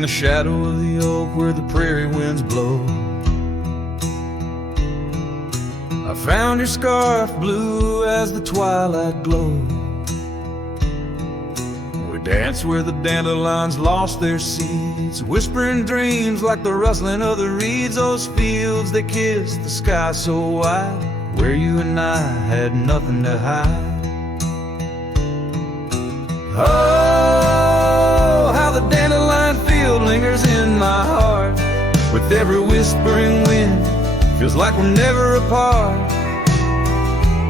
in the shadow of the oak where the prairie winds blow. I found your scarf blue as the twilight glowed. We danced where the dandelions lost their seeds, whispering dreams like the rustling of the reeds. Those fields, they kissed the sky so wide, where you and I had nothing to hide. Oh, how the dandelion field lingers in my heart. With every whispering wind, feels like we're never apart.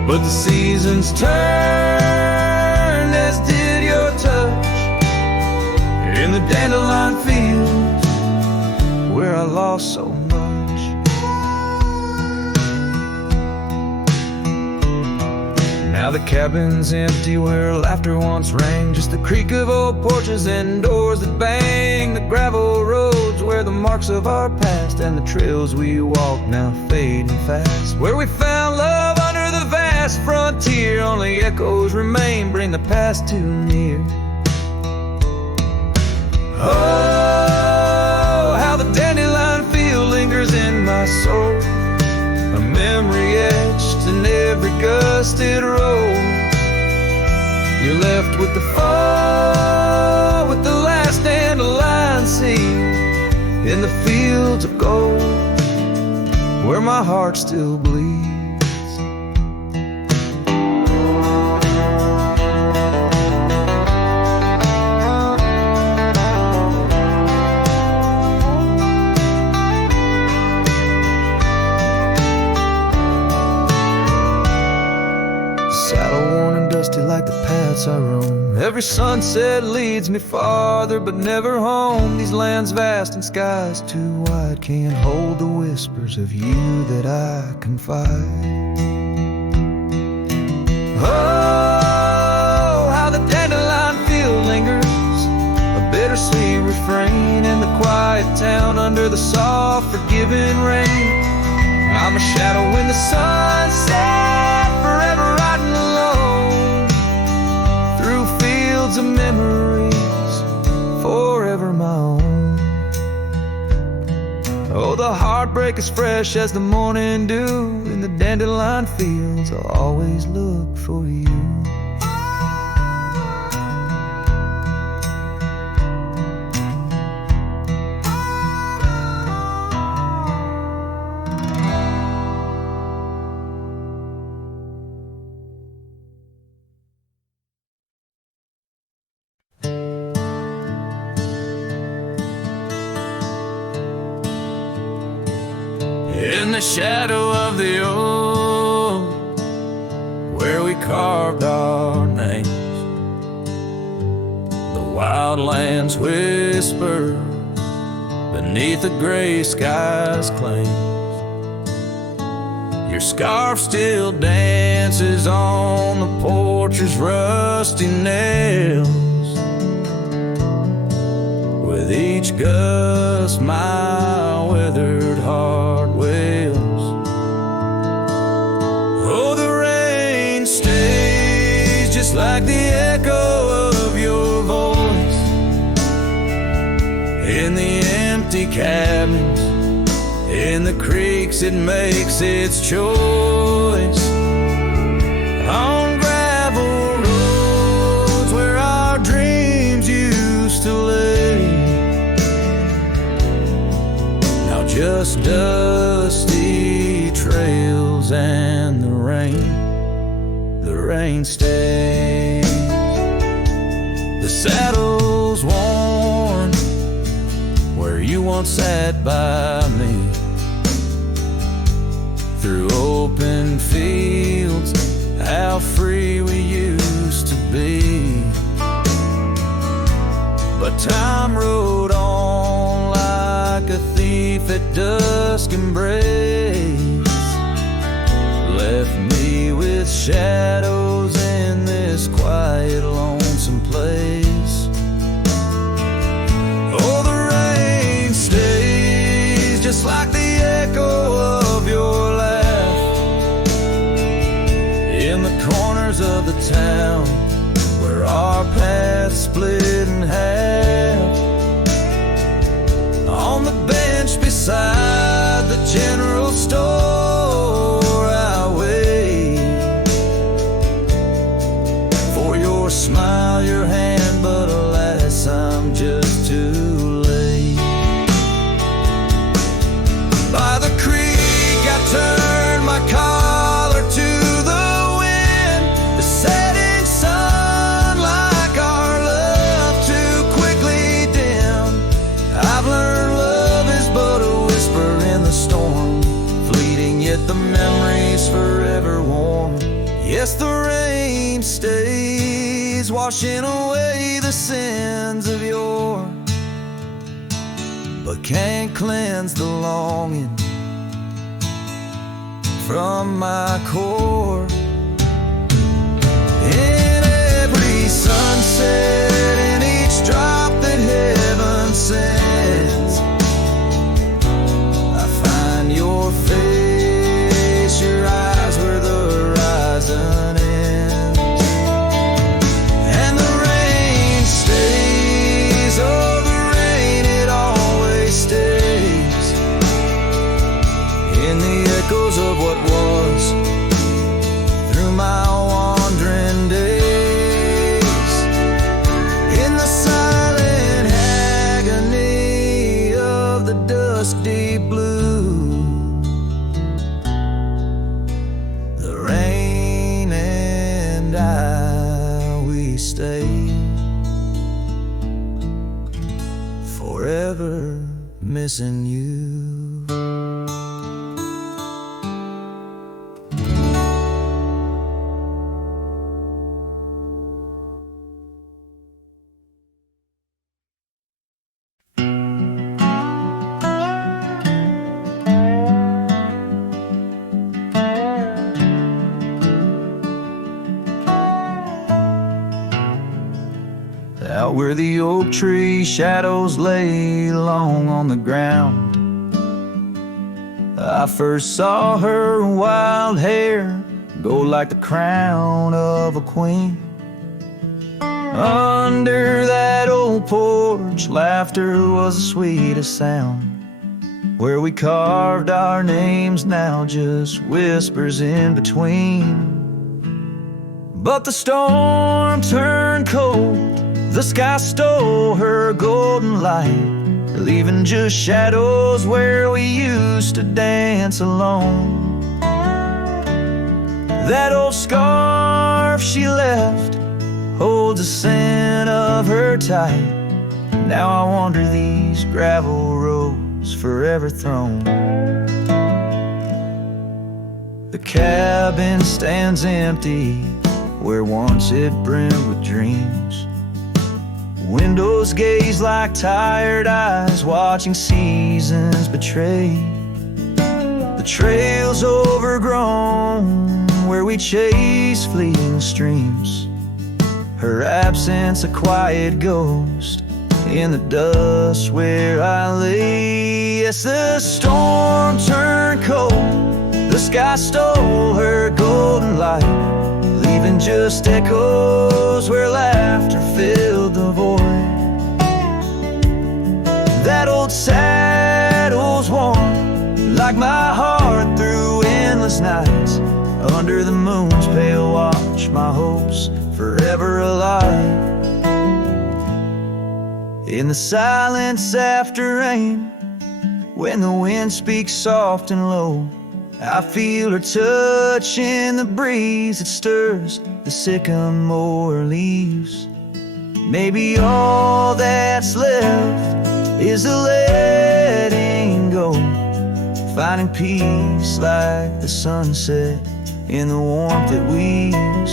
But the seasons turned, as did your touch, in the dandelion fields where I lost so much. Now the cabin's empty where laughter once rang, just the creak of old porches and doors that bang. The gravel roads where the marks of our past and the trails we walk now fading fast. Where we found love under the vast frontier, only echoes remain, bring the past too near. Oh, how the dandelion field lingers in my soul, a memory etched in every gusted road. You're left with the fall, with the last dandelion seed in the fields of gold, where my heart still bleeds. Like the paths I roam, every sunset leads me farther, but never home. These lands vast and skies too wide can't hold the whispers of you that I confide. Oh, how the dandelion field lingers, a bittersweet refrain in the quiet town under the soft forgiving rain. I'm a shadow in the sunset, forever riding alone of memories, forever my own. Oh, the heartbreak is fresh as the morning dew. In the dandelion fields I'll always look for you. In the shadow of the oak, where we carved our names, the wildlands whisper beneath the gray sky's claims. Your scarf still dances on the porch's rusty nails. With each gust my weathered heart wails. Oh, the rain stays just like the echo of your voice in the empty cabins, in the creeks it makes its choice. On gravel roads where our dreams used to lay, now just dusty trails and the rain stays. The saddle's worn where you once sat by me, through open fields, how free we used to be. But time rode on like a thief at dusk embrace, left me with shadows in this quiet, lonesome place. Oh, the rain stays just like the echo of your laugh in the corners of the town where our paths split in half. waves washing away the sins of yore, but can't cleanse the longing from my core. In every sunset, in each drop that heaven sends, I find your face, your eyes where the horizon ends. And the rain stays, oh the rain, it always stays in the echoes of what was through my wandering days, in the silent agony of the dusk deep blue. The rain and I, we stay forever missing you. Out where the oak tree shadows lay long on the ground, I first saw her wild hair go like the crown of a queen. Under that old porch, laughter was the sweetest sound. Where we carved our names, now just whispers in between. But the storm turned cold, the sky stole her golden light, leaving just shadows where we used to dance alone. That old scarf she left holds a scent of her tight. Now I wander these gravel roads forever thrown. The cabin stands empty where once it brimmed with dreams. Windows gaze like tired eyes watching seasons betray. The trail's overgrown where we chase fleeting streams. Her absence a quiet ghost in the dust where I lay. Yes, the storm turned cold, the sky stole her golden light, leaving just echoes where laughter filled the void. That old saddle's warm like my heart through endless nights. Under the moon's pale watch, my hopes forever alive. In the silence after rain, when the wind speaks soft and low, I feel her touch in the breeze that stirs the sycamore leaves. Maybe all that's left is the letting go, finding peace like the sunset in the warmth it weaves.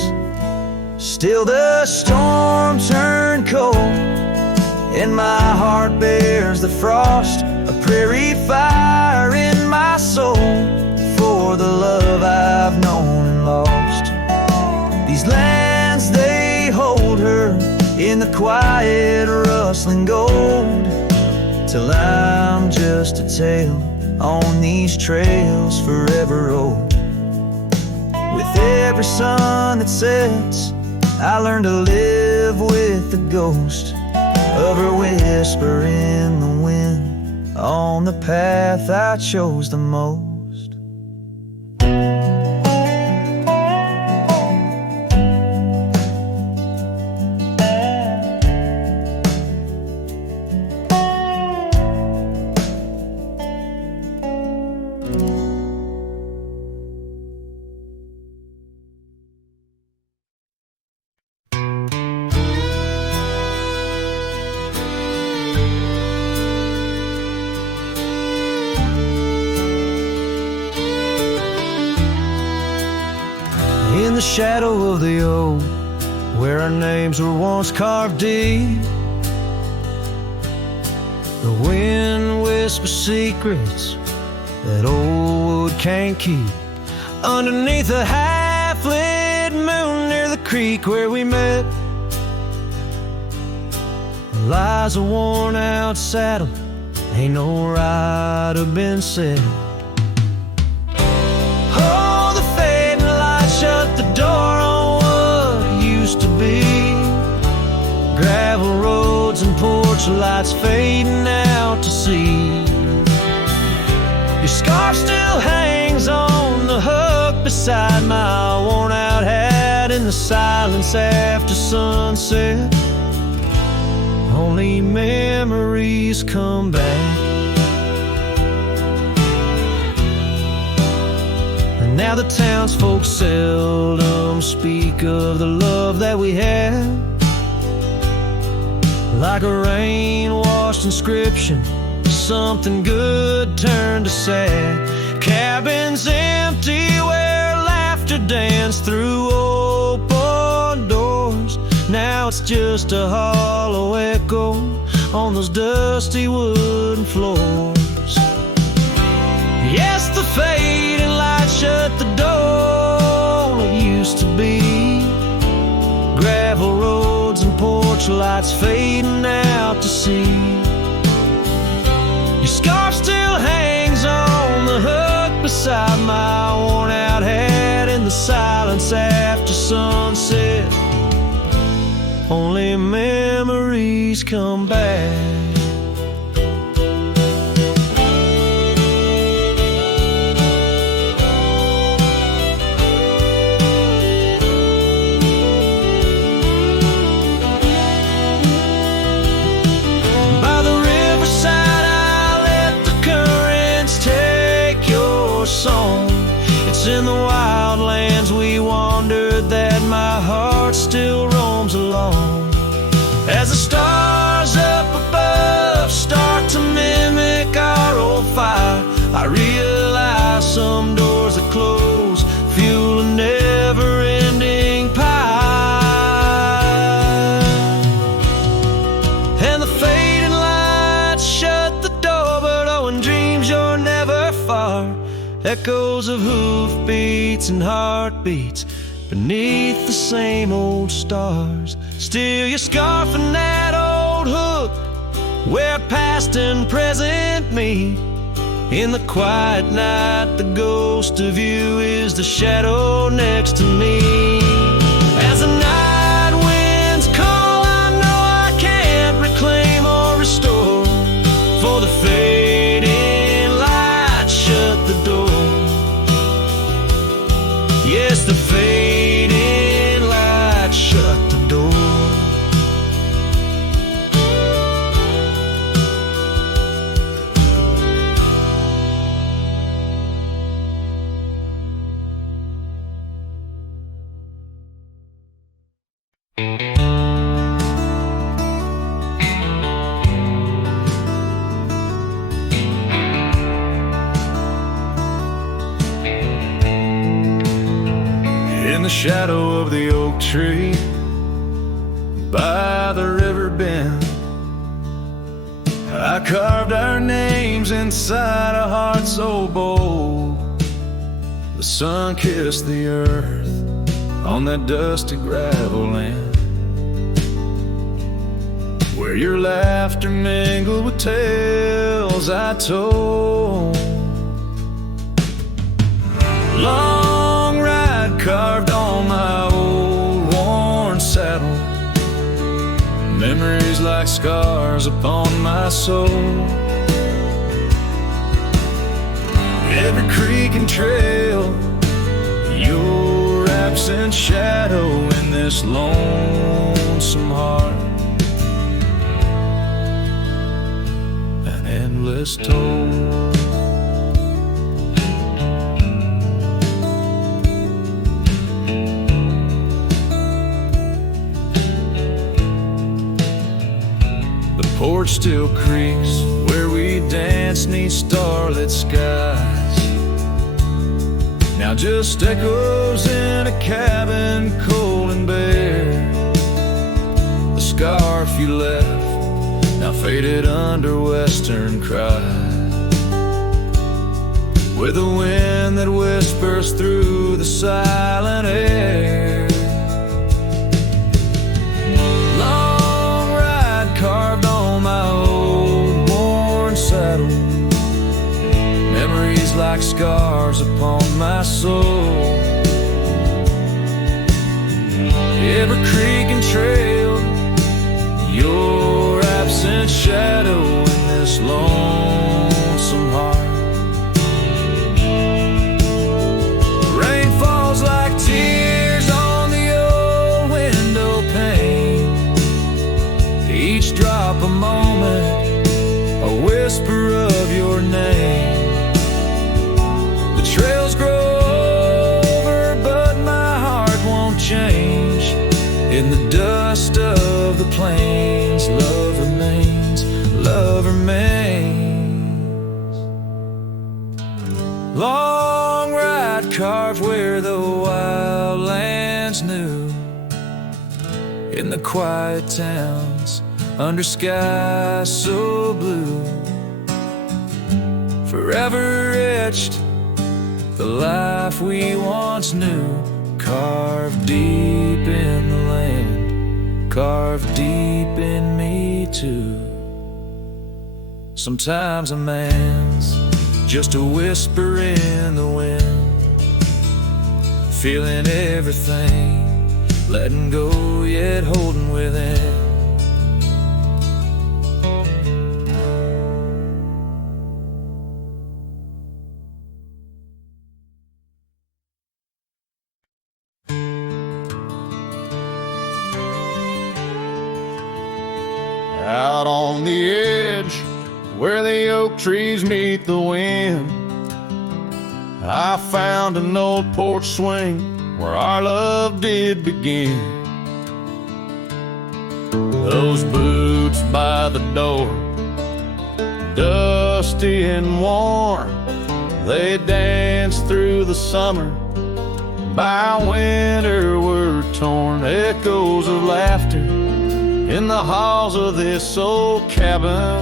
Still the storm turned cold, and my heart bears the frost, a prairie fire in my soul for the love I've known and lost. These lands, they hold her in the quiet rustling gold, till I'm just a tale on these trails forever old. With every sun that sets, I learn to live with the ghost of her whisper in the wind on the path I chose the most. In the shadow of the oak, where our names were once carved deep. The wind whispers secrets that old wood can't keep. Underneath a half-lit moon near the creek where we met lies a worn-out saddle, ain't no rider been set. Oh, the fading light shut the door on what used to be. Gravel roads and porch lights fading out to sea. Your scarf still hangs on the hook beside my worn-out hat in the silence after sunset. Only memories come back. And now the townsfolk seldom speak of the love that we had. Like a rain-washed inscription, something good turned to sad. Cabins empty where laughter danced through open doors. Now it's just a hollow echo on those dusty wooden floors. Yes, the fading light shut the door. It used to be gravel roads and porch lights fading out to sea. Your scarf still hangs on the hook beside my worn-out hat in the silence after sunset. Only memories come back. By the riverside I let the currents take your song. It's in the wildlands we wandered that my heart still roams along. As the stars up above start to mimic our old fire, I realize some doors that close fuel a never-ending pie. And the fading lights shut the door, but oh, in dreams you're never far. Echoes of hoofbeats and heartbeats beneath the same old stars. Still your scarf and that old hook where past and present meet. In the quiet night the ghost of you is the shadow next to me. As the night winds call, I know I can't reclaim or restore, for the fading light shut the door. Yes, the fading light shut the door. In the shadow of the oak tree by the river bend, I carved our names inside a heart so bold. The sun kissed the earth on that dusty gravel land, where your laughter mingled with tales I told. Long ride carved on my old worn saddle, memories like scars upon my soul. Every creek and trail, your absent shadow in this lonesome heart, an endless toll. Porch still creaks where we danced 'neath starlit skies, now just echoes in a cabin cold and bare. scarf you left, now faded under western cry. With a wind that whispers through the silent air. Long ride carved on my old worn saddle, memories like scars upon my soul. Every creek and trail, your absent shadow in this lonesome heart. Rain falls like tears on the old window pane, each drop a moment, a whisper of your name. The trails grow over, but my heart won't change. In the dust of the plains, love remains, love remains. Long ride carved where the wildlands knew, in the quiet towns, under skies so blue. Forever etched, the life we once knew, carved deep in the land, carved deep in me too. Sometimes a man's just a whisper in the wind, feeling everything, letting go yet holding within. Out on the edge, where the oak trees meet the wind, I found an old porch swing where our love did begin. Those boots by the door, dusty and worn, they danced through the summer, by winter were torn. Echoes of laughter in the halls of this old cabin,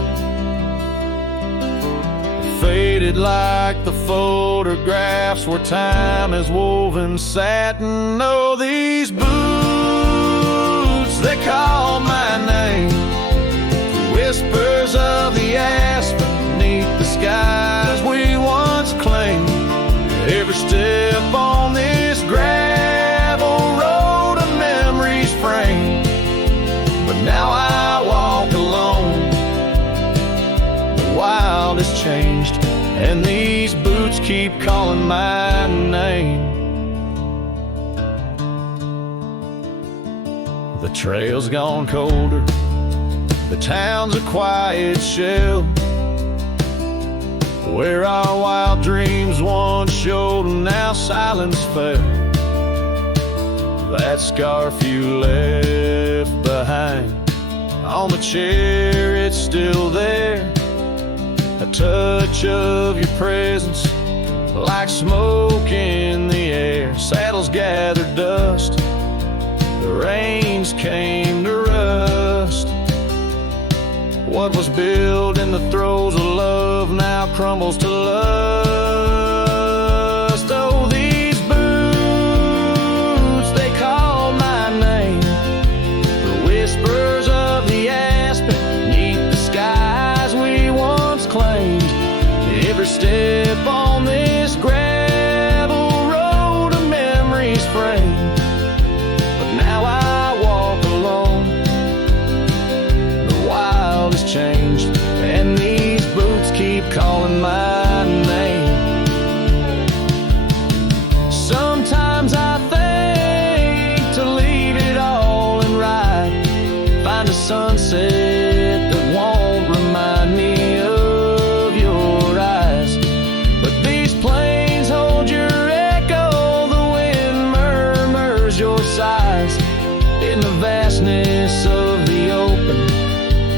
faded like the photographs where time has woven satin. Oh, these boots, they call my name, whispers of the aspen beneath the skies we once claimed. Every step on this gravel road a memory's framed, but now I walk alone. The wild has changed, and these boots keep calling my name. The trail's gone colder, the town's a quiet shell, where our wild dreams once showed, and now silence fell. That scarf you left behind on the chair, it's still there. A touch of your presence, like smoke in the air. Saddles gathered dust, the reins came to rust. What was built in the throes of love now crumbles to lust. Oh, these boots, they call my name, the whispers of the aspen beneath the skies we once claimed. Every step on this gravel road a memory's framed, but now I walk alone. The wild has changed, and these boots keep calling my name. Sometimes I think to leave it all and ride, find a sunset that won't remind me of your eyes. But these plains hold your echo, the wind murmurs your sighs. In the vastness of the open,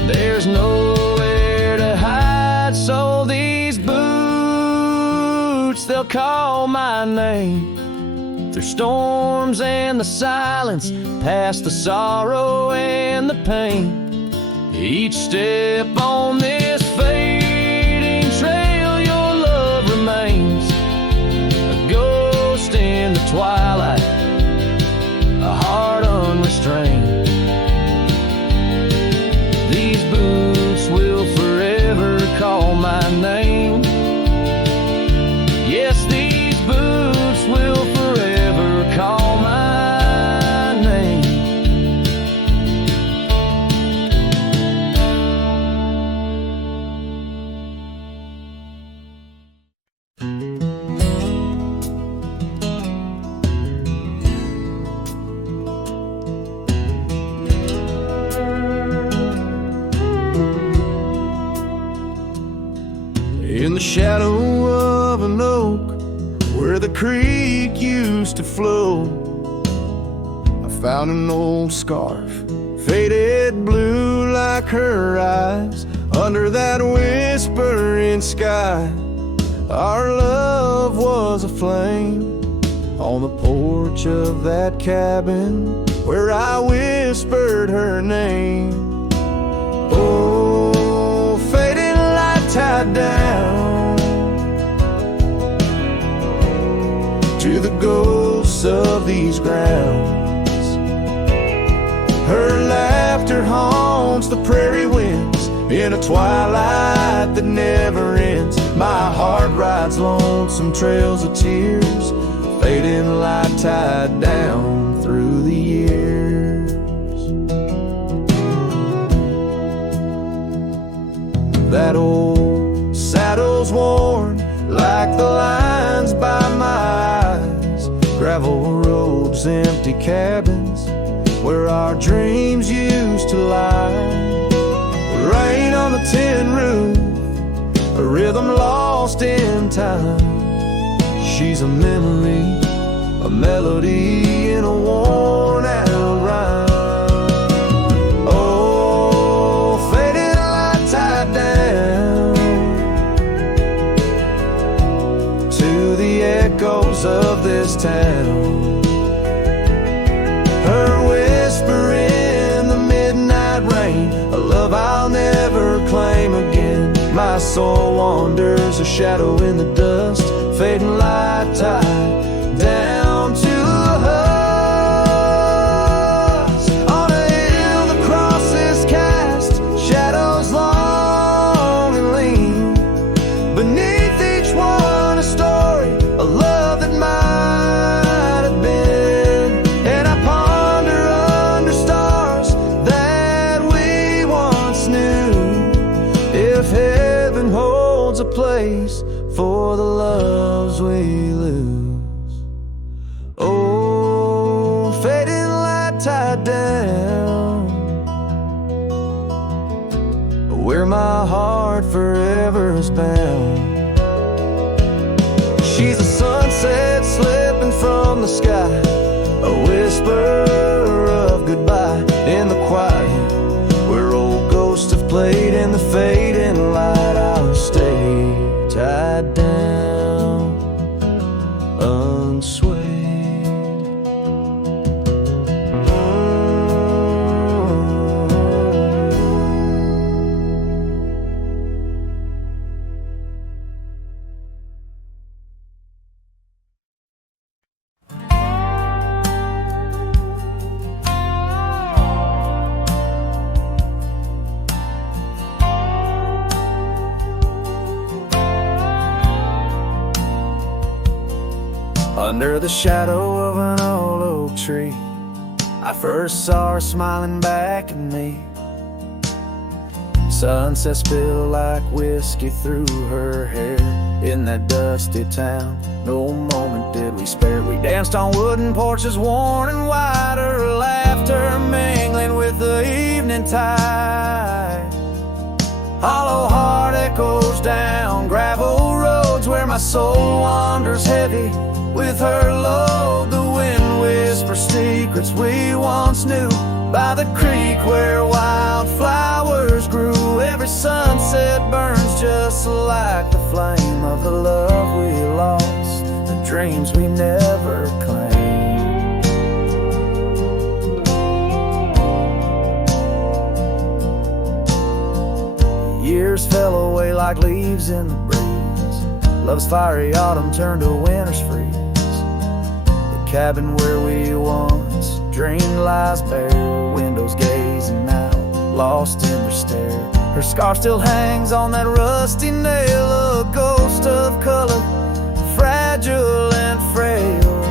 there's nowhere to hide. So these boots, they'll call my name, Through storms and the silence, past the sorrow and the pain, each step on this fading trail, your love remains. A ghost in the twilight, a heart unrestrained. These boots will forever call my name. Yes, these boots will forever call my name. In the shadow of an oak where the creek used to flow, I found an old scarf, faded blue like her eyes. Under that whispering sky, our love was a flame. On the porch of that cabin where I whispered her name. Oh, fading light tied down to the ghosts of these grounds. Her laughter haunts the prairie winds in a twilight that never ends. My heart rides lonesome trails of tears, fading light tied down through the years. That old saddle's worn like the lines by my eyes. Gravel roads, empty cabins where our dreams used to lie. Rain on the tin roof, a rhythm lost in time. She's a memory, a melody in a worn out rhyme. Oh, faded light tied down to the echoes of this town. Her whisper in the midnight rain, a love I'll never claim again. My soul wanders, a shadow in the dust, fading light tied down to a husk. On a hill the cross is cast, shadows long and lean. Beneath each one a story, a love that might have been. And I ponder under stars that we once knew, if heaven holds a place for the loves we lose. Oh, fading light tied down where my heart forever is bound. She's a sunset slipping from the sky, a whisper of goodbye in the quiet where old ghosts have played in the fading light. I'll stay tied down, unswayed. Under the shadow of an old oak tree, I first saw her smiling back at me. Sunset spilled like whiskey through her hair in that dusty town. No moment did we spare. We danced on wooden porches worn and white, her laughter mingling with the evening tide. Hollow heart echoes down gravel roads where my soul wanders heavy with her load. The wind whispers secrets we once knew by the creek where wildflowers grew. Every sunset burns just the flame of the love we lost, the dreams we never claimed. leaves in the breeze. Love's fiery autumn turned to winter's freeze. The cabin where we once dreamed lies bare, windows gazing out, lost in their stare. Her scarf still hangs on that rusty nail, a ghost of color, fragile and frail.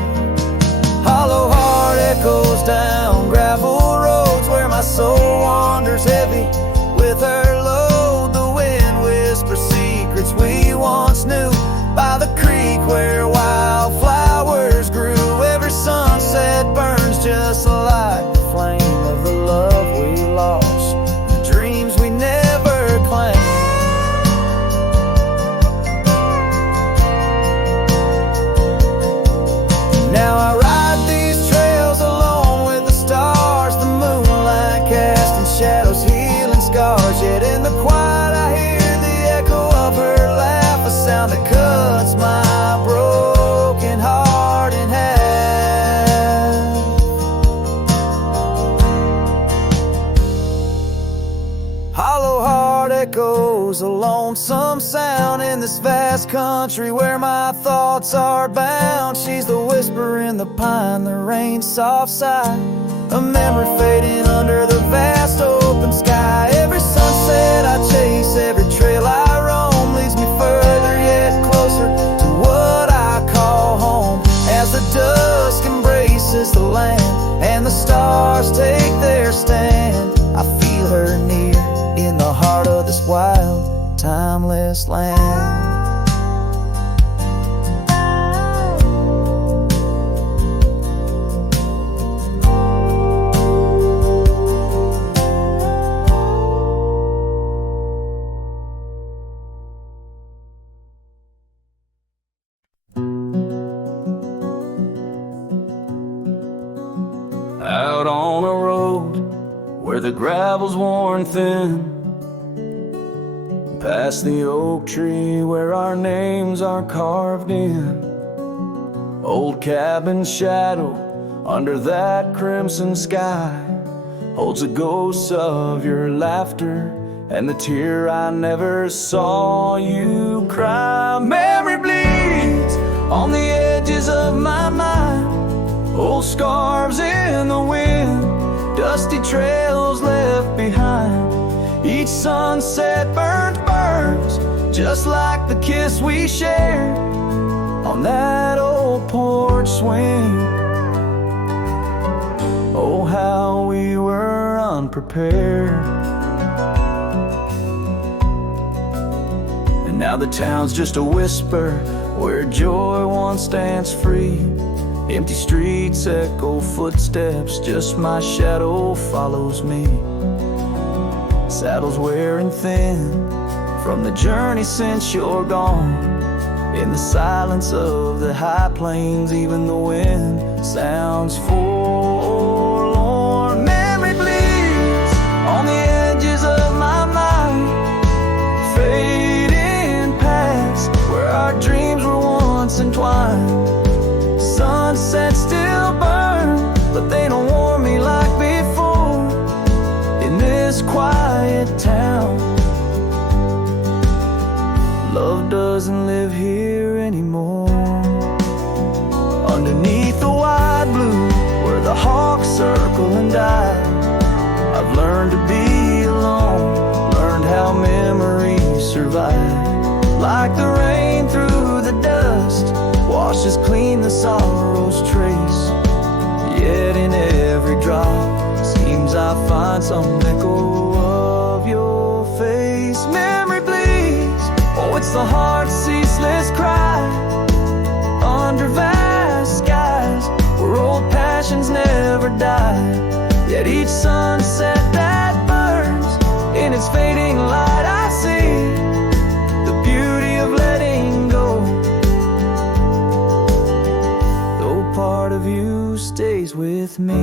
Hollow heart echoes down gravel roads where my soul wanders heavy with her load. The wind whispers secrets we once knew by the creek where wildflowers grew. Every sunset burns just like the flame of the love we lost, the dreams we never claimed. Now I ride these trails alone with the stars, the moonlight casting shadows, healing scars. Yet in the quiet I hear the echo of her laugh, a sound that cuts my broken heart in half. Hollow heart echoes a lonesome sound in this vast country where my thoughts are bound. She's the whisper in the pine, the rain's soft sigh, a memory fading under the vast open sky. Every sunset I chase, every trail I roam leads me further yet closer to what I call home. As the dusk embraces the land and the stars take their stand, I feel her near in the heart of this wild, timeless land. Out on a road where the gravel's worn thin, past the oak tree where our names are carved in. Old cabin shadow under that crimson sky holds a ghost of your laughter and the tear I never saw you cry. Memory bleeds on the edges of my mind, old scarves in the wind, dusty trails left behind. Each sunset burns just like the kiss we shared on that old porch swing. Oh, how we were unprepared. And now the town's just a whisper where joy once danced free. Empty streets echo footsteps, just my shadow follows me. Saddles wearing thin from the journey since you're gone. In the silence of the high plains, even the wind sounds forlorn. Memory bleeds on the edges of my mind, fading past where our dreams were once entwined. Sunsets still burn, but they don't warm me like before in this quiet town. Love doesn't live here anymore. Underneath the wide blue where the hawks circle and die, I've learned to be alone, learned how memories survive. Like the rain through the dust washes clean the sorrow's trace, yet in every drop seems I find some echo of your face. Memory bleeds, oh, it's the heart's ceaseless cry under vast skies where old passions never die. Yet each sunset that burns in its fading light, I see the beauty of letting go. Though part of you stays with me,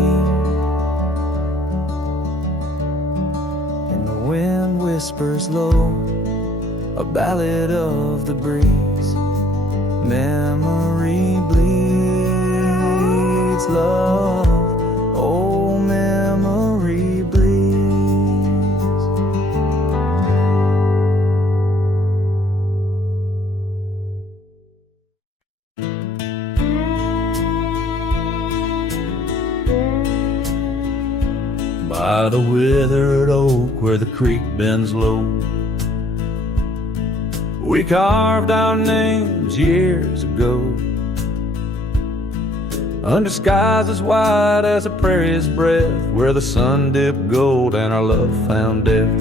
and the wind whispers low a ballad of the breeze. Memory bleeds love, oh memory bleeds. by the withered oak where the creek bends low. We carved our names years ago, under skies as wide as a prairie's breath, where the sun dipped gold and our love found death.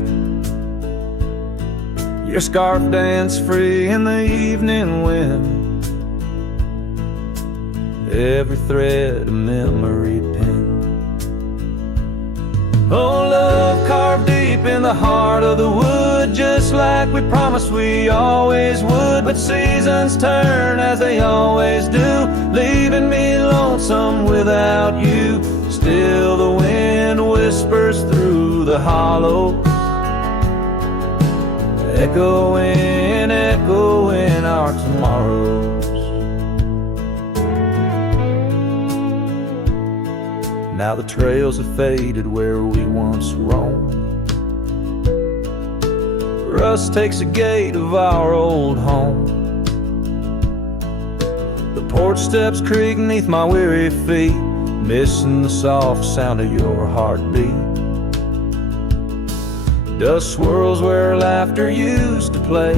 Your scarf danced free in the evening wind, every thread a memory pinned. Oh, love carved deep in the heart of the wood, just like we promised we always would. But seasons turn as they always do, leaving me lonesome without you. Still the wind whispers through the hollow, echoing, echoing our tomorrows. Now the trails have faded where we once roamed. Rust takes the gate of our old home. The porch steps creak beneath my weary feet, missing the soft sound of your heartbeat. Dust swirls where laughter used to play.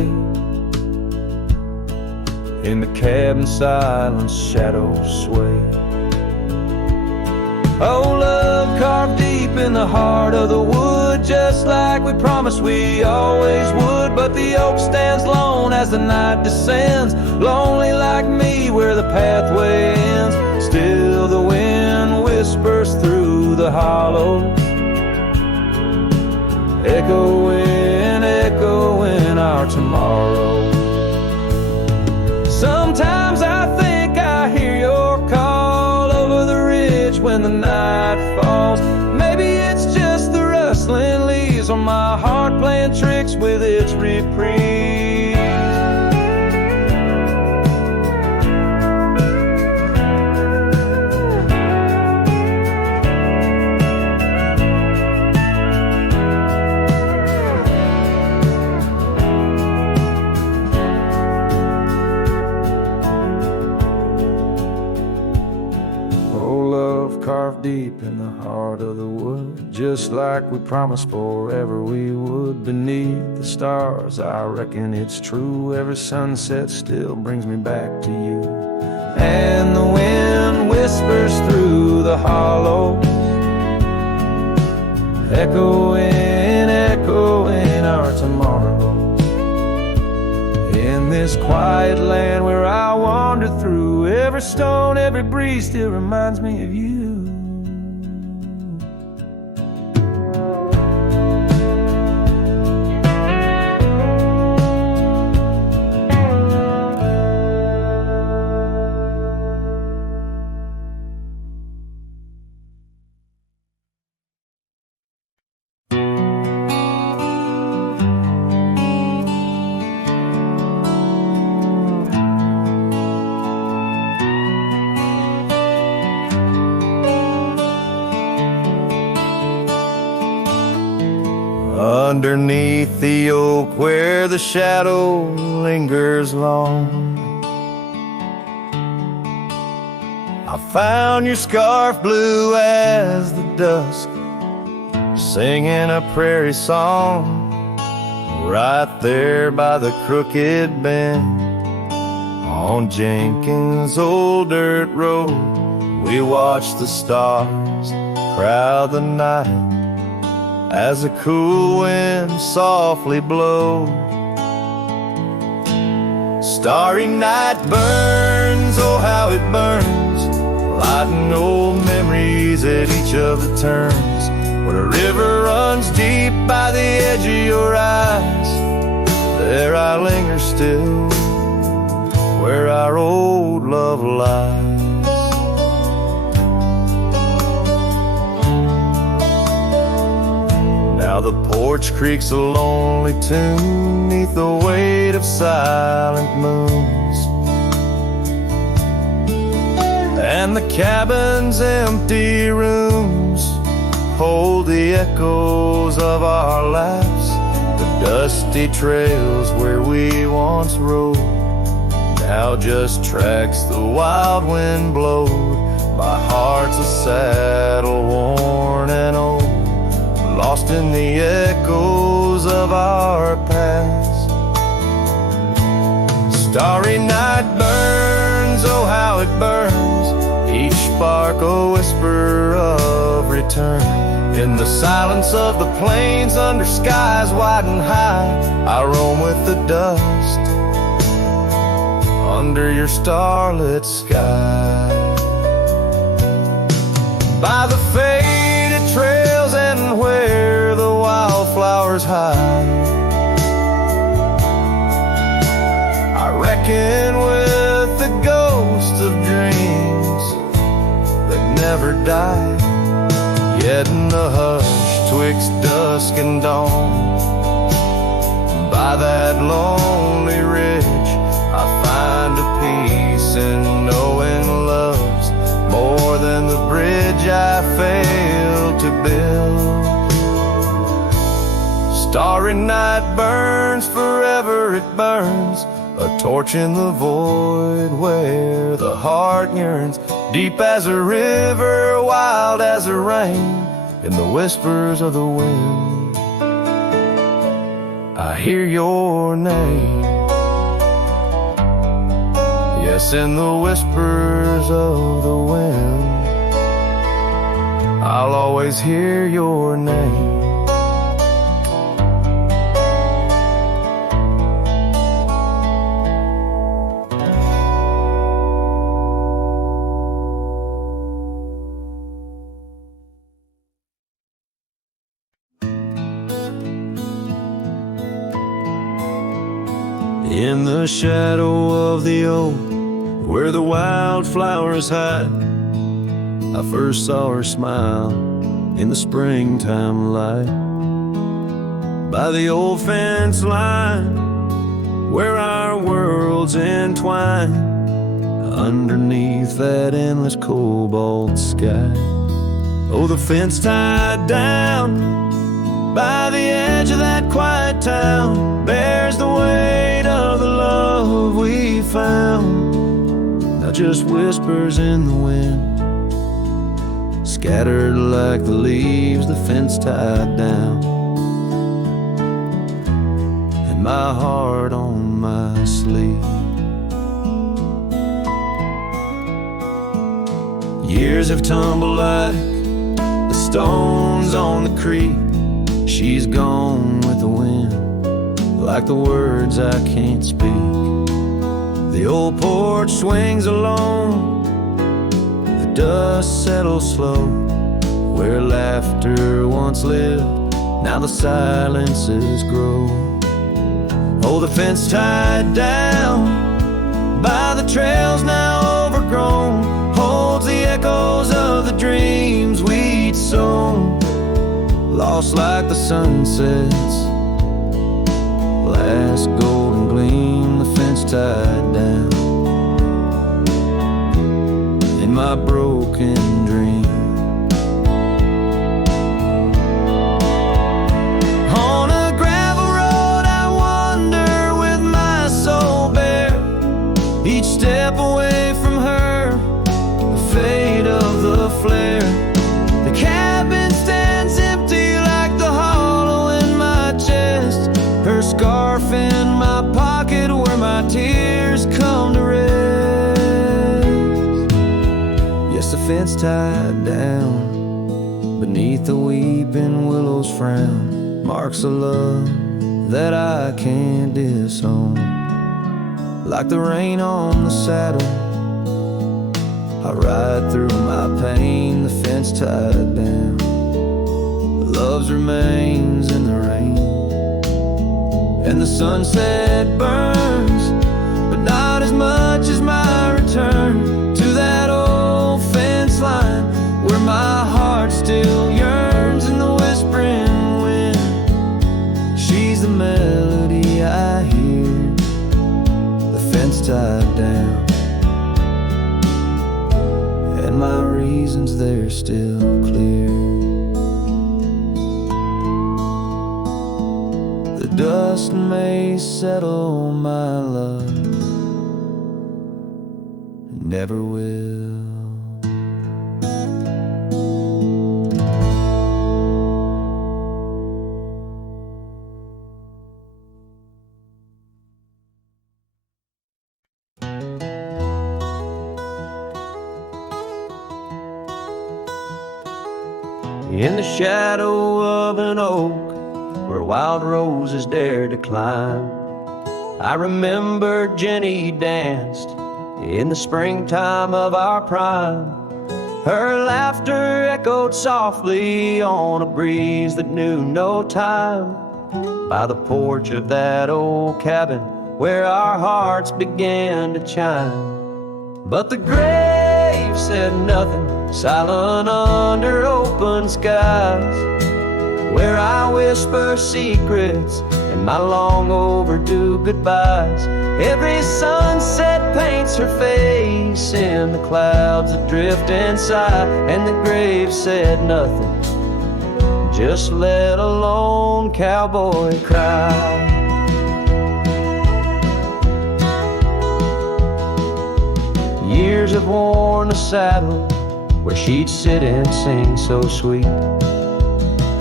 In the cabin silence, shadows sway. Oh, love carved deep in the heart of the wood, just like we promised we always would. But the oak stands lone as the night descends, lonely like me where the pathway ends. Still the wind whispers through the hollow, echoing, echoing our tomorrow. Sometimes I think I hear your call over the ridge when the night falls. Maybe it's just the rustling leaves or my heart playing tricks with its reprieve. Carved deep in the heart of the wood, just like we promised forever we would. Beneath the stars, I reckon it's true, every sunset still brings me back to you. And the wind whispers through the hollow, echoing, echoing our tomorrows. In this quiet land where I wander through, every stone, every breeze still reminds me of you. Underneath the oak where the shadow lingers long, I found your scarf blue as the dusk, singing a prairie song. Right there by the crooked bend on Jenkins' old dirt road, we watched the stars crowd the night as a cool wind softly blows. Starry night burns, oh how it burns, lighting old memories at each of the turns. Where a river runs deep by the edge of your eyes, there I linger still, where our old love lies. Now the porch creaks a lonely tune neath the weight of silent moons, and the cabin's empty rooms hold the echoes of our laughs, the dusty trails where we once rode, now just tracks the wild wind blowed. My heart's a saddle worn and old, lost in the echoes of our past. Starry night burns, oh how it burns, each spark a whisper of return. In the silence of the plains, under skies wide and high, I roam with the dust, under your starlit sky. By the faded trails and where the wildflowers hide, I reckon with the ghosts of dreams that never die. Yet in the hush twixt dusk and dawn, by that lonely ridge, I find a peace in knowing love's more than the bridge I failed to build. Starry night burns, forever it burns, a torch in the void where the heart yearns. Deep as a river, wild as a rain, in the whispers of the wind, I hear your name. Yes, in the whispers of the wind, I'll always hear your name. In the shadow of the oak, where the wildflowers hide, I first saw her smile in the springtime light. By the old fence line, where our worlds entwine, underneath that endless cobalt sky. Oh, the fence tied down by the edge of that quiet town bears the weight of the love we found. Now just whispers in the wind, scattered like the leaves the fence tied down, and my heart on my sleeve. Years have tumbled like the stones on the creek. She's gone with the wind, like the words I can't speak. The old porch swings alone, the dust settles slow. Where laughter once lived, now the silences grow. Oh, the fence tied down by the trails now overgrown holds the echoes of the dreams we'd sown. Lost like the sunset's last golden gleam, the fence tied down in my broken dream. On a gravel road I wander with my soul bare, each step away from her, the fade of the flare. The cabin stands empty like the hollow in my chest, her scarf in my pocket where my tears come to rest. Yes, the fence tied down beneath the weeping willow's frown, marks of love that I can't disown. Like the rain on the saddle, I ride through my pain, the fence tied down. Love's remains in the rain, and the sunset burns, but not as much as my return to that old fence line where my heart still yearns in the whispering wind. She's the melody I hear, the fence tied down, and my reasons they're still clear. The dust may settle, my love, never will. in the shadow of an oak where wild roses dare to climb. I remember Jenny danced in the springtime of our prime. Her laughter echoed softly on a breeze that knew no time, by the porch of that old cabin where our hearts began to chime. But the grave said nothing, silent under open skies, where I whisper secrets and my long overdue goodbyes. Every sunset paints her face in the clouds that drift inside, and the grave said nothing, just let a lone cowboy cry. Years have worn the saddle where she'd sit and sing so sweet.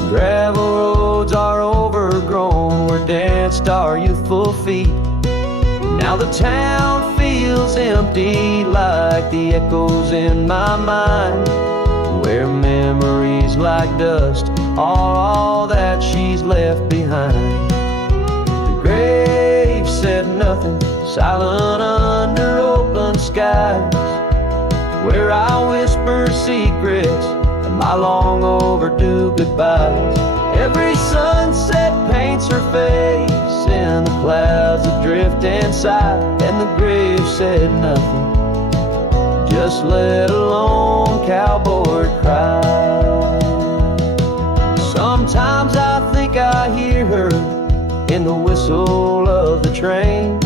Gravel roads are overgrown where danced our youthful feet. Now the town feels empty like the echoes in my mind, where memories like dust are all that she's left behind. The grave said nothing, silent under open skies, where I whisper secrets and my long overdue goodbyes. Every sunset paints her face in the clouds that drift inside, and the grave said nothing, just let a lone cowboy cry. Sometimes I think I hear her in the whistle of the train,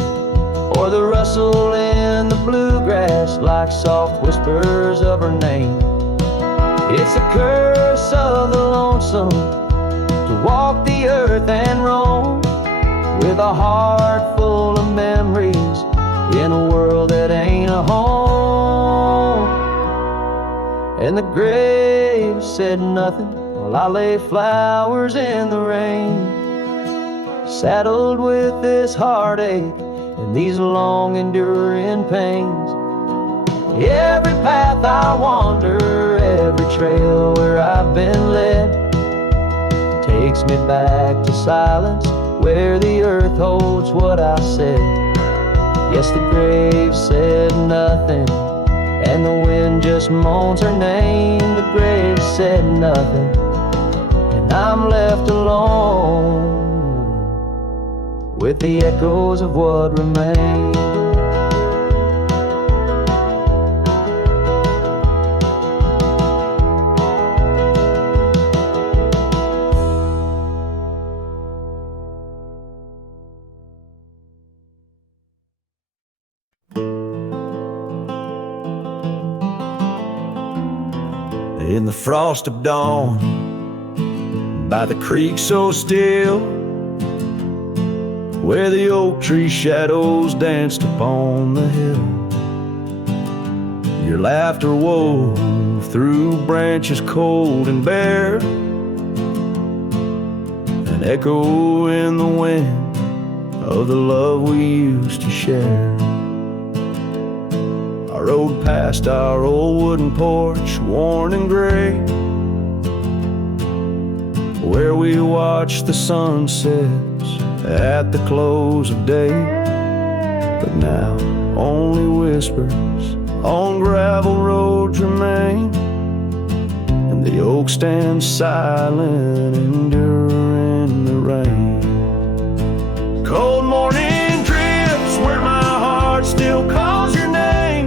or the rustle in the bluegrass like soft whispers of her name. It's a curse of the lonesome to walk the earth and roam, with a heart full of memories in a world that ain't a home. And the grave said nothing while I lay flowers in the rain, saddled with this heartache and these long enduring pains. Every path I wander, every trail where I've been led, takes me back to silence where the earth holds what I said. Yes, the grave said nothing, and the wind just moans her name. The grave said nothing, and I'm left alone with the echoes of what remains. In the frost of dawn, by the creek so still, where the oak tree shadows danced upon the hill, your laughter wove through branches cold and bare, an echo in the wind of the love we used to share. I rode past our old wooden porch, worn and gray, where we watched the sunsets at the close of day. But now only whispers on gravel roads remain, and the oak stands silent, enduring the rain. Cold morning drifts where my heart still calls your name.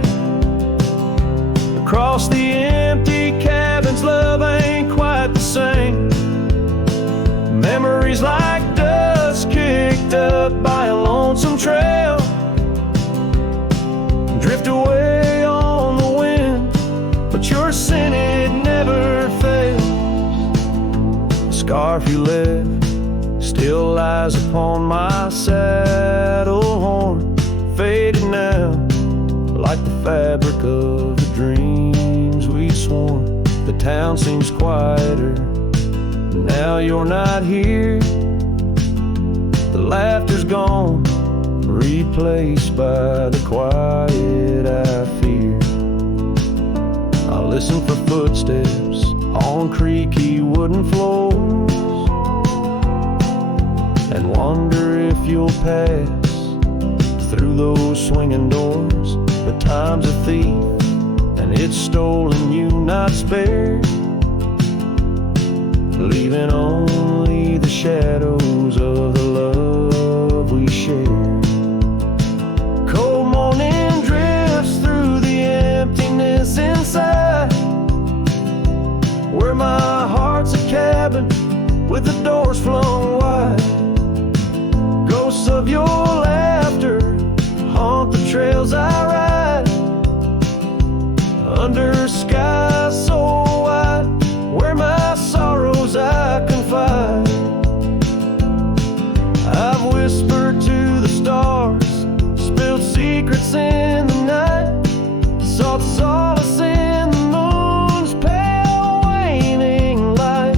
Across the empty cabins, love ain't quite the same. Memories like dust kicked up by a lonesome trail drift away on the wind, but your scent, it never fails. The scarf you left still lies upon my saddle horn, faded now like the fabric of the dreams we sworn. The town seems quieter now you're not here. The laughter's gone, replaced by the quiet I fear. I listen for footsteps on on creaky wooden floors, and wonder if you'll pass through those swinging doors. But time's a thief, and it's stolen you not spared, leaving only the shadows of the love we shared. Cold morning drifts through the emptiness inside, where my heart's a cabin with the doors flung wide. Ghosts of your laughter haunt the trails I ride, under skies so wide, where my sorrows I confide. I've whispered to the stars, spilled secrets in the night, sought solace in the moon's pale waning light.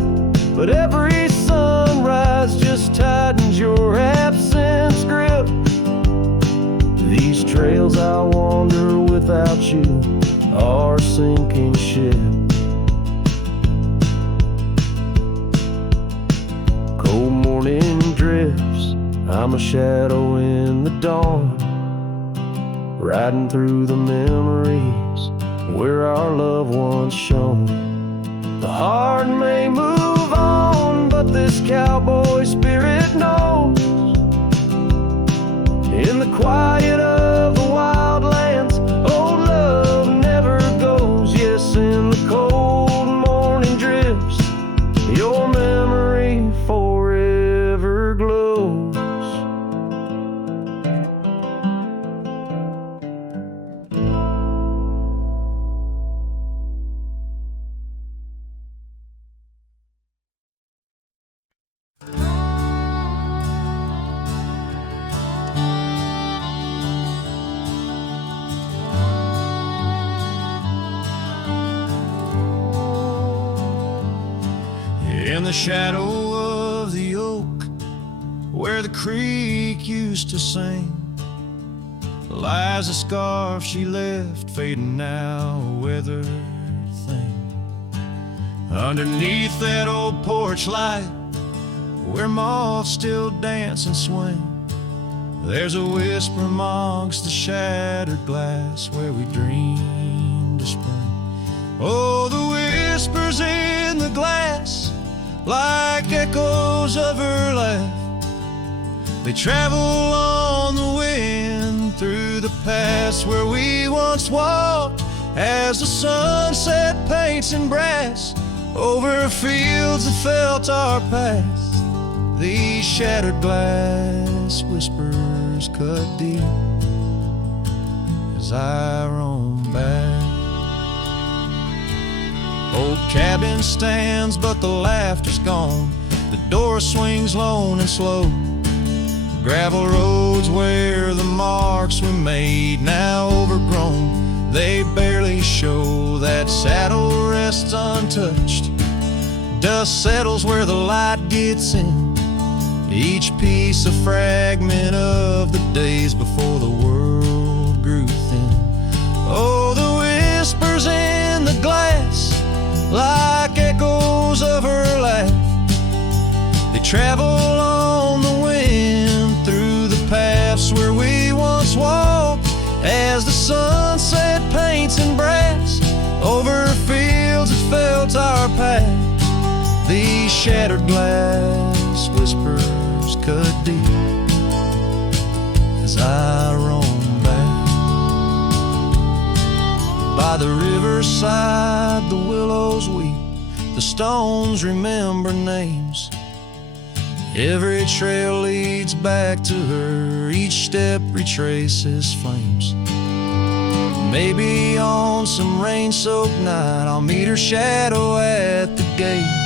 But every sunrise just tightens your absence grip. These trails I wander without you are a sinking ship. Cold morning drifts, I'm a shadow in the dawn, riding through the memories where our love once shone. The heart may move on, but this cowboy spirit knows, in the quiet of the wildlands, old love never goes. Yes, in the cold morning drifts, your memory forever glows. In the shadow of the oak, where the creek used to sing, lies a scarf she left, fading now, a weathered thing. Underneath that old porch light, where moths still dance and swing, there's a whisper amongst the shattered glass, where we dreamed of spring. Oh, the whispers in the glass, like echoes of her laugh, they travel on the wind through the past where we once walked, as the sunset paints in brass over fields that felt our past. These shattered glass whispers cut deep as I roam back. Old cabin stands, but the laughter's gone. The door swings lone and slow. Gravel roads where the marks we made, now overgrown, they barely show. That saddle rests untouched. Dust settles where the light gets in. Each piece a fragment of the days before the world grew thin. Oh, the whispers in the glass, like echoes of her laugh, they travel on the wind through the paths where we once walked, as the sunset paints in brass over fields that felt our path. These shattered glass whispers cut deep as I roam back. By the riverside the willows weep, the stones remember names. Every trail leads back to her, each step retraces flames. Maybe on some rain-soaked night I'll meet her shadow at the gate.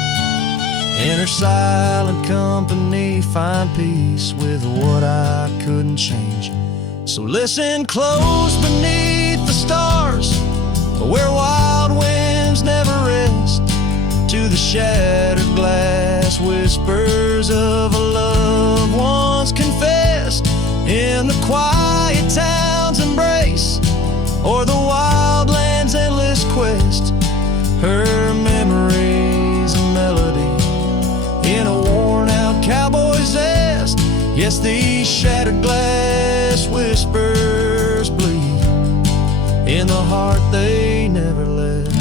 In her silent company find peace with what I couldn't change. So listen close beneath the stars, where wild winds never rest, to the shattered glass whispers of a love once confessed. In the quiet town's embrace, or the wildland's endless quest, her memory in the heart they never left.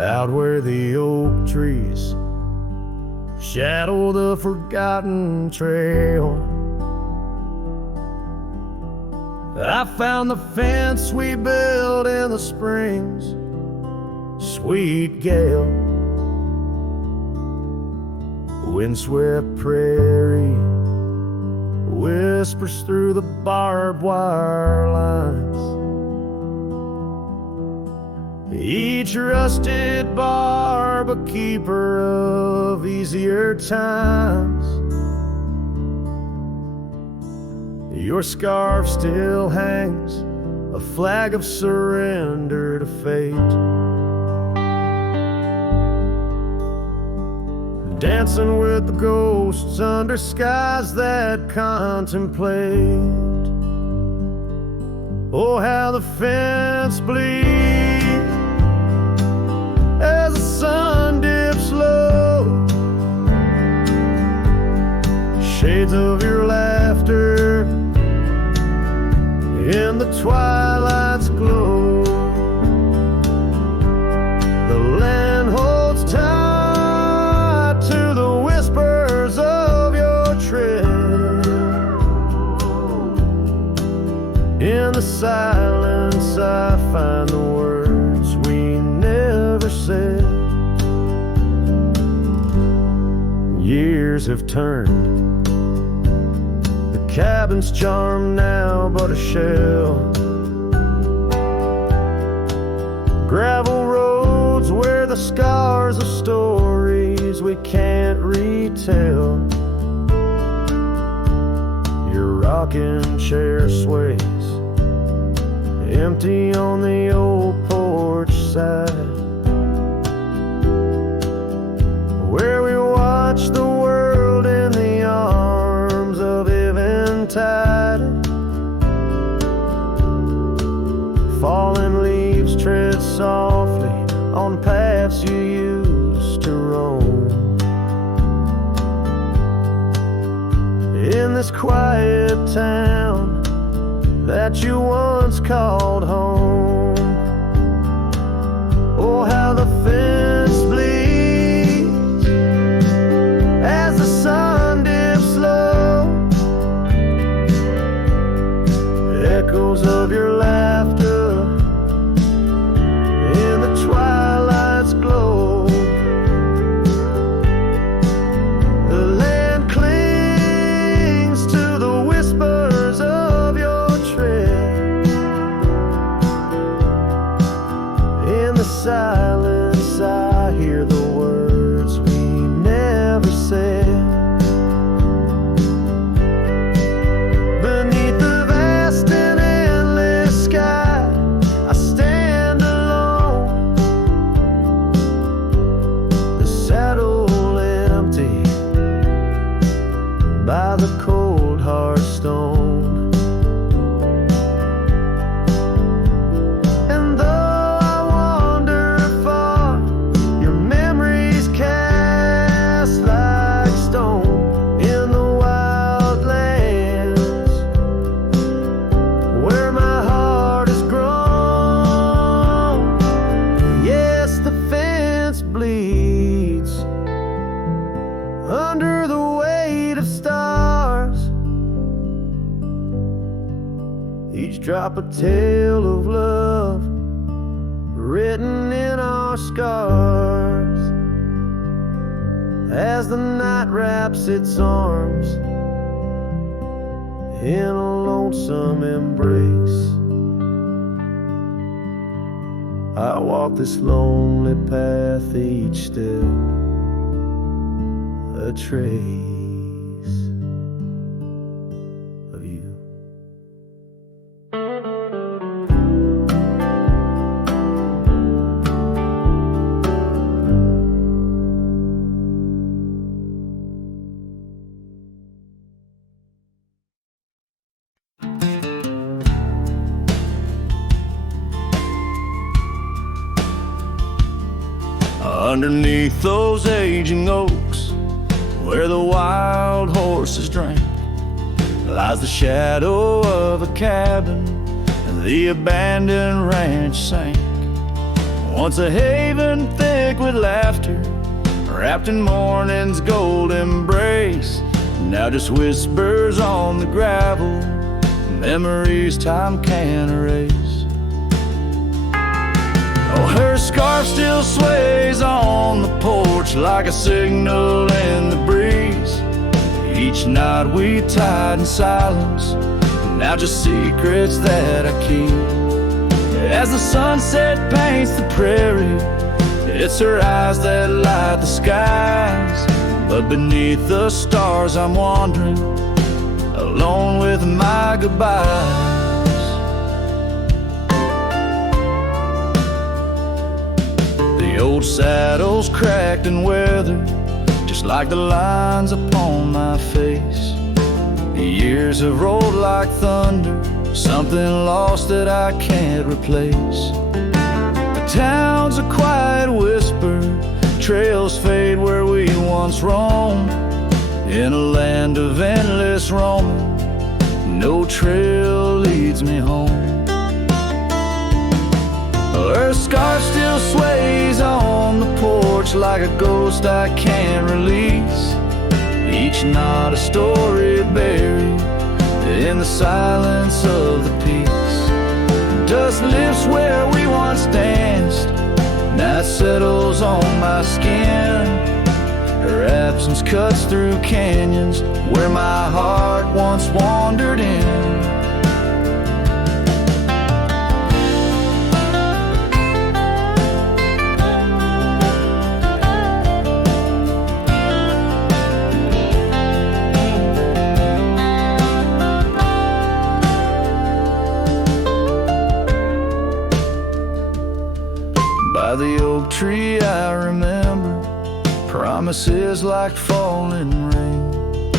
Out where the oak trees shadow the forgotten trail, I found the fence we built in the springs, sweet gale. Windswept prairie whispers through the barbed wire lines. Each rusted barb a keeper of easier times. Your scarf still hangs, a flag of surrender to fate. Dancing with the ghosts under skies that contemplate. Oh, how the fence bleeds as the sun dips low. Shades of your laughter in the twilight's glow. The land holds tight to the whispers of your tread. In the silence I find the words we never said. Years have turned, the cabin's charm now but a shell. Gravel roads where the scars of stories we can't retell. Your rocking chair sways empty on the old porch side, where we watch the world in the arms of eventide. Fallen leaves tread softly on paths you used to roam. In this quiet town that you once called home. Oh, how the fence bleeds as the sun dips low. Echoes of your laughter in the twilight's glow. The land clings to the whispers of your tread. In the silence I hear the words we never said. Beneath the vast and endless sky I stand alone, the saddle empty by the cold hard stone. And though I wander far, your memories cast like stone in the wild lands where my heart has grown. Yes, the fence bleeds under the weight of stars. Each drop a tale of love written in our scars. As the night wraps its arms in a lonesome embrace, I walk this lonely path, each step a trace. Underneath those aging oaks, where the wild horses drank, lies the shadow of a cabin the abandoned ranch sank. Once a haven thick with laughter, wrapped in morning's gold embrace, now just whispers on the gravel, memories time can't erase. Oh, her scarf still sways on the porch like a signal in the breeze. Each night we tied in silence, now just secrets that I keep. As the sunset paints the prairie, it's her eyes that light the skies. But beneath the stars I'm wandering, alone with my goodbyes. The old saddle's cracked and weathered, just like the lines upon my face. The years have rolled like thunder, something lost that I can't replace. The town's a quiet whisper, trails fade where we once roamed. In a land of endless roaming, no trail leads me home. Her scarf still sways on the porch like a ghost I can't release. Each night a story buried in the silence of the peace. Dust lifts where we once danced, night settles on my skin. Her absence cuts through canyons where my heart once wandered in. By the oak tree I remember promises like falling rain,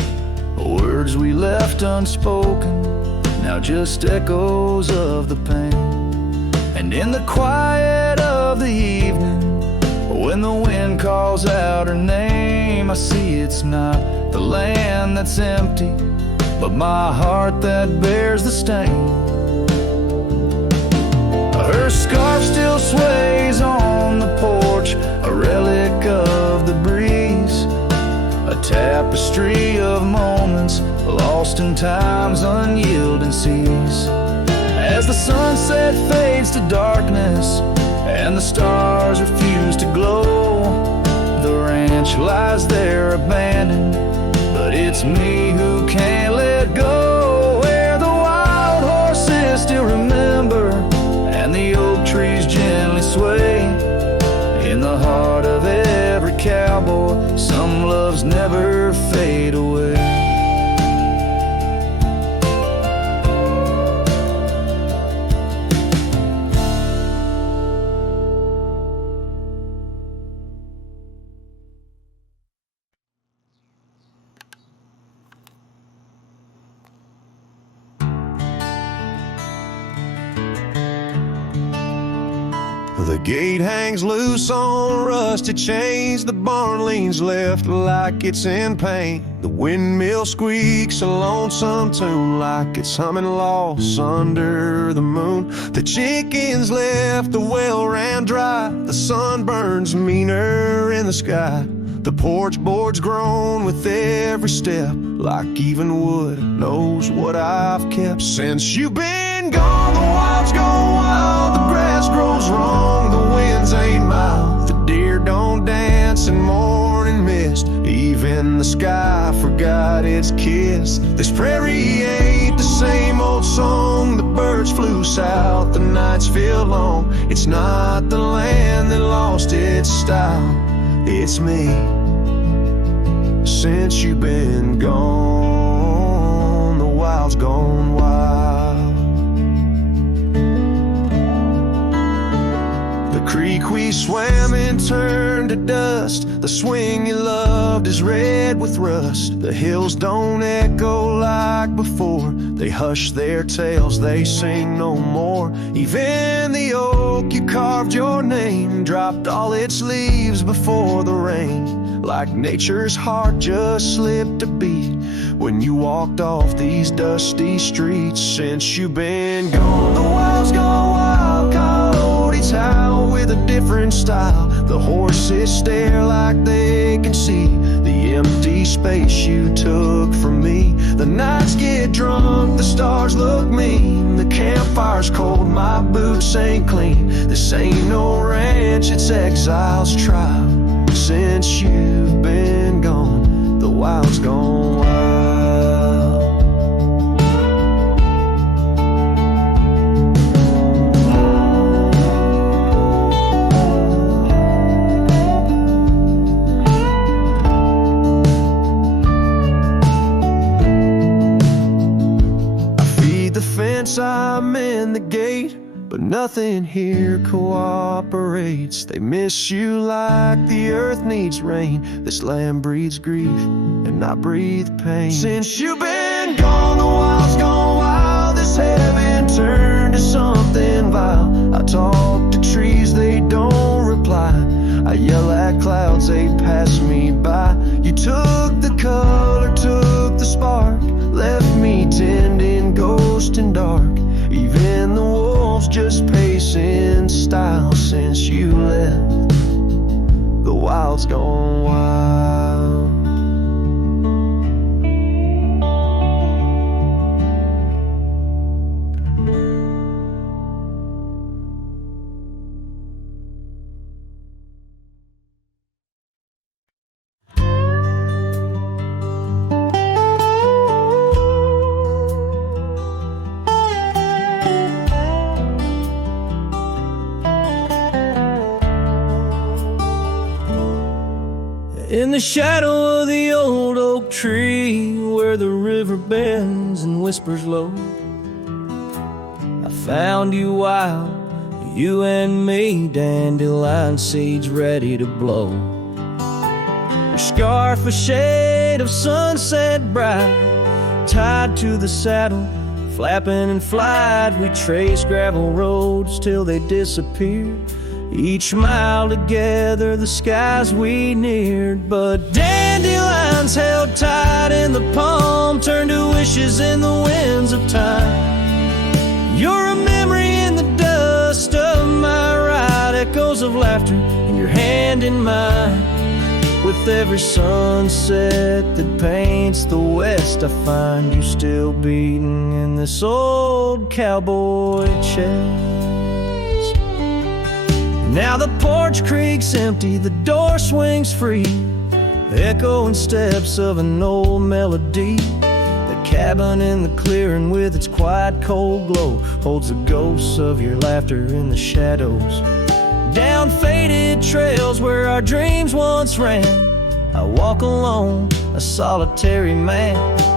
words we left unspoken, now just echoes of the pain. And in the quiet of the evening, when the wind calls out her name, I see it's not the land that's empty, but my heart that bears the stain. Her scarf still sways on the porch, a relic of the breeze, a tapestry of moments lost in time's unyielding seas. As the sunset fades to darkness and the stars refuse to glow, the ranch lies there abandoned, but it's me who can't let go. Where the wild horses still remember and the oak trees gently sway, in the heart of every cowboy, some loves never fade away. The gate hangs loose on rusted chains, the barn leans left like it's in pain. The windmill squeaks a lonesome tune like it's humming lost under the moon. The chickens left, the well ran dry, the sun burns meaner in the sky. The porch board's grown with every step, like even wood knows what I've kept. Since you've been gone, the wild's gone wild, the grass grows wrong, the winds ain't mild, the deer don't dance in morning mist, even the sky forgot its kiss. This prairie ain't the same old song, the birds flew south, the nights feel long. It's not the land that lost its style, it's me. Since you've been gone, the wild's gone wild. The creek we swam and turned to dust. The swing you loved is red with rust. The hills don't echo like before. They hush their tales, they sing no more. Even the oak you carved your name dropped all its leaves before the rain. Like nature's heart just slipped a beat when you walked off these dusty streets. Since you've been gone, the wild's gone wild. Coyotes howl with a different style. The horses stare like they can see the empty space you took from me. The nights get drunk, the stars look mean. The campfire's cold, my boots ain't clean. This ain't no ranch, it's exile's trial. Since you've been gone, the wild's gone wild. I'm in the gate, but nothing here cooperates. They miss you like the earth needs rain. This land breathes grief, and I breathe pain. Since you've been gone, the wild's gone wild. This heaven turned to something vile. I talk to trees, they don't reply. I yell at clouds, they pass me by. You took the color, took the spark, left me tending ghost and dark. Even the wolves just pace in style. Since you left, the wild's gone wild. In the shadow of the old oak tree, where the river bends and whispers low, I found you wild, you and me, dandelion seeds ready to blow. Your scarf a shade of sunset bright, tied to the saddle, flapping in flight. We traced gravel roads till they disappeared. Each mile together, the skies we neared. But dandelions held tight in the palm turned to wishes in the winds of time. You're a memory in the dust of my ride, echoes of laughter in your hand in mine. With every sunset that paints the west, I find you still beating in this old cowboy chest. Now the porch creaks empty, the door swings free, echoing steps of an old melody. The cabin in the clearing with its quiet cold glow holds the ghosts of your laughter in the shadows. Down faded trails where our dreams once ran, I walk alone, a solitary man,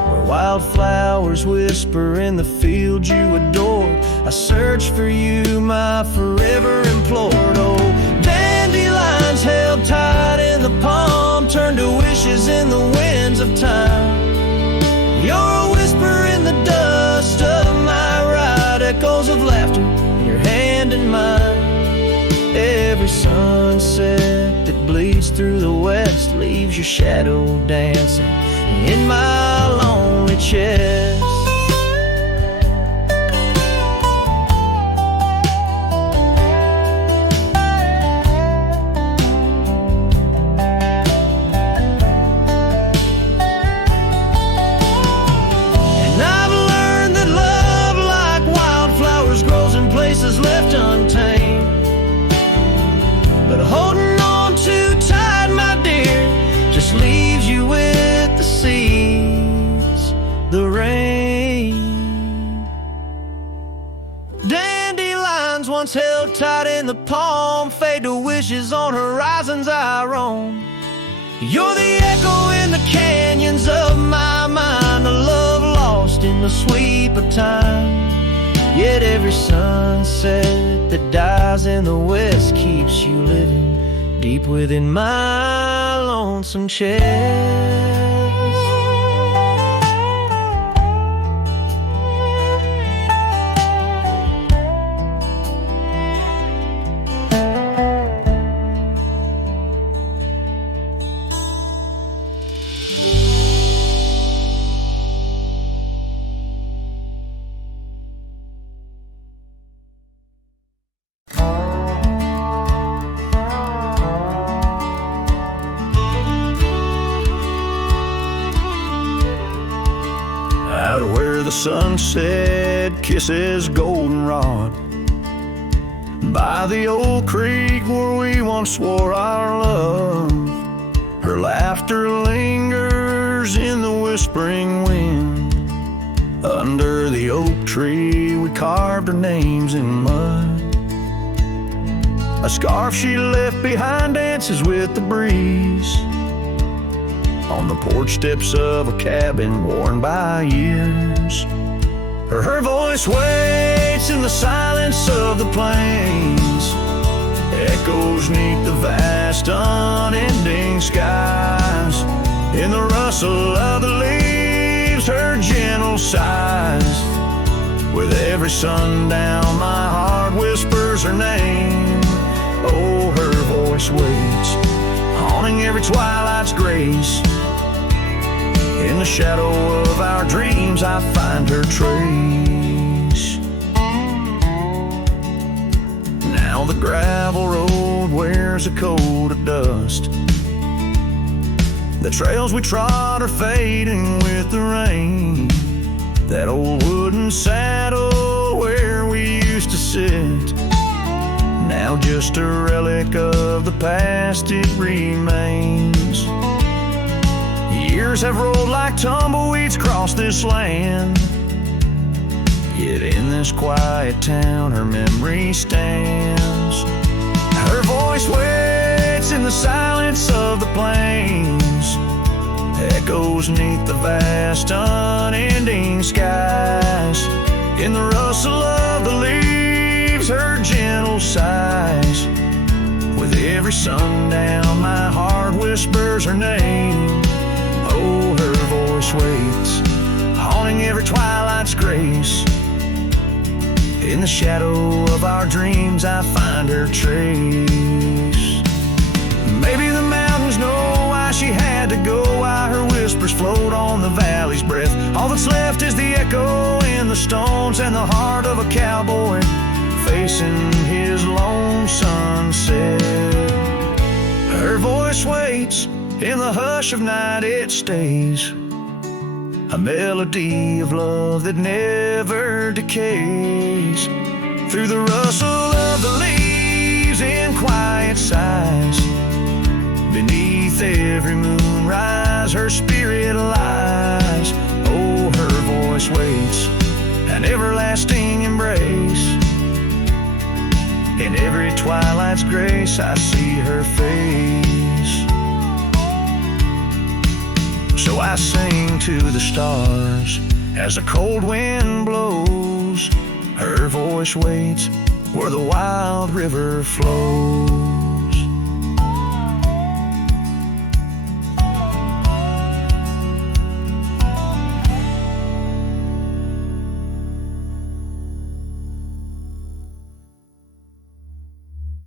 where wildflowers whisper in the fields you adore. I search for you, my forever implored. Oh, dandelions held tight in the palm turned to wishes in the winds of time. You're a whisper in the dust of my ride, echoes of laughter in your hand in mine. Every sunset that bleeds through the west leaves your shadow dancing in my lonely chest. And I've learned that love, like wildflowers, grows in places left untamed. But holding on too tight, my dear, just leaves you with the seas, the rain. Dandelions once held tight in the palm fade to wishes on horizons I roam. You're the echo in the canyons of my mind, a love lost in the sweep of time. Yet every sunset that dies in the west keeps you living deep within my lonesome chest. The sunset kisses goldenrod by the old creek where we once swore our love. Her laughter lingers in the whispering wind. Under the oak tree we carved our names in mud. A scarf she left behind dances with the breeze on the porch steps of a cabin worn by years. Her voice waits in the silence of the plains, echoes neath the vast unending skies. In the rustle of the leaves, her gentle sighs. With every sundown my heart whispers her name. Oh, her voice waits, haunting every twilight's grace. In the shadow of our dreams I find her trace. Now the gravel road wears a coat of dust. The trails we trod are fading with the rain. That old wooden saddle where we used to sit, now just a relic of the past it remains. Years have rolled like tumbleweeds across this land, yet in this quiet town her memory stands. Her voice waits in the silence of the plains, echoes neath the vast unending skies. In the rustle of the leaves her gentle sighs. With every sundown my heart whispers her name. Oh, her voice waits, haunting every twilight's grace. In the shadow of our dreams I find her trace. Maybe the mountains know why she had to go, why her whispers float on the valley's breath. All that's left is the echo in the stones and the heart of a cowboy facing his lone sunset. Her voice waits, in the hush of night it stays, a melody of love that never decays. Through the rustle of the leaves in quiet sighs, beneath every moonrise her spirit lies. Oh, her voice waits, an everlasting embrace. In every twilight's grace I see her face. So I sing to the stars as the cold wind blows. Her voice waits where the wild river flows.